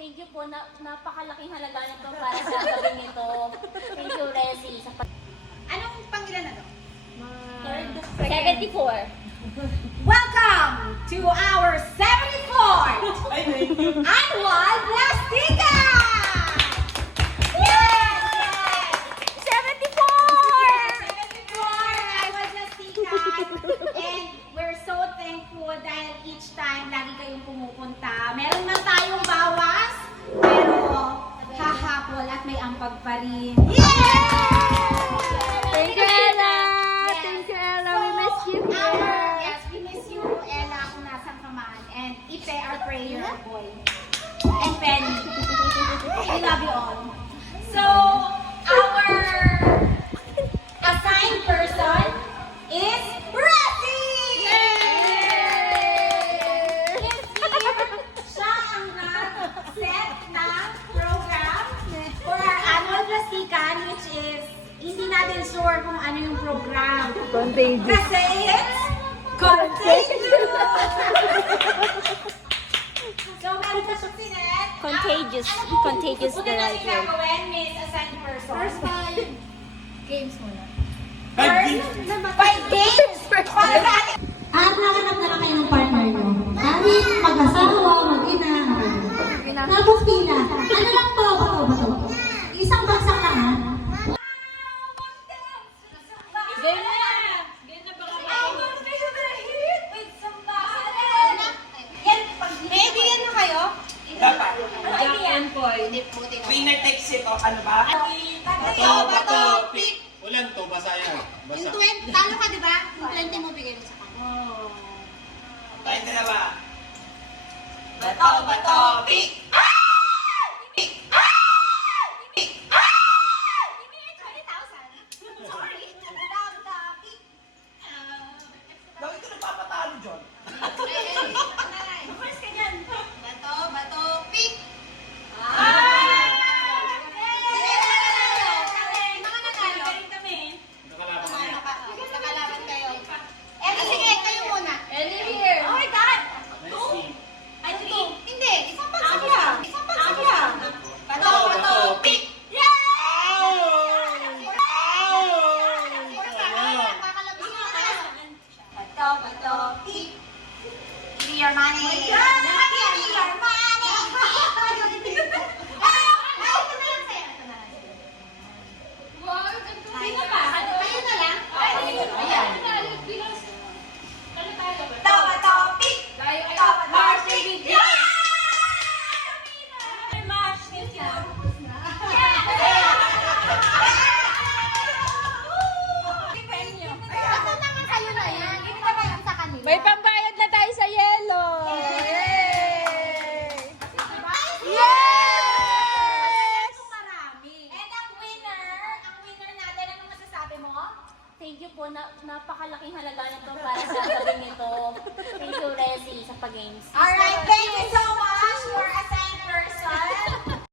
Thank you po. Napakalaking halaga nito para sa gabing ito. Thank you, Resi. Anong pangilan na to? 74. Welcome to our 74th annual Plastica! Yes! 74! 74 annual Plastica! And we're so thankful dahil each time lagi kayong pumupunta. Meron man tayong bawas, pero hahapol at may ampag pa rin. Thank you, Ella! Thank you, Ella! We miss you here! Yes, we miss you, Ella, kung nasan ka man. And Ipe, our prayer boy. And Penny. We love you all. So, our assigned person is Rosie! Siya ang nag-set ng program for our annual Plastikan, which is hindi natin sure kung ano yung program. Contagious. Kasi it's contagious! So, meron ka siyang sinet. Contagious. Contagious Una na variety. gagawin, Miss Assigned Person. First 5 games muna. Five games! Para sa atin. At nakahanap na lang kayo ng partner nyo. Kahit mag-asawa, mag-ina, tapos pila. Ano lang to? Bato. Isang bagsak lang ha. Game na! Naibigan na kayo? Dapat. Buti Winner takes it, o ano ba? Bato, pick! Ulan to, basa yan. Basa. Yung 20, talo ka diba? Yung 20 mo bigay mo sa kanya. Tayong dalawa. Bato, pick! Bakit ka nagpapatalo, John? Bato, pick! Nakalaban kayo. Sige, kayo muna. Oh my God! Nice team. Ay, three. Hindi, isang bagsak lang. Isang bagsak lang. Bato, pick! Bato, pick! Give me your money! Give me your money! Sino pa? Kayo na lang? Ayan. Bato, pick! Bato, pick! Basta naman kayo na yan. Hindi naman yan sa kanila. May pambayad na tayo sa yelo! Yes! Marami. And ang winner natin, ano masasabi mo? Thank you po. Napakalaking halaga nito para sa gabing ito. Thank you, Resi, sa pag-games. Alright, thank you so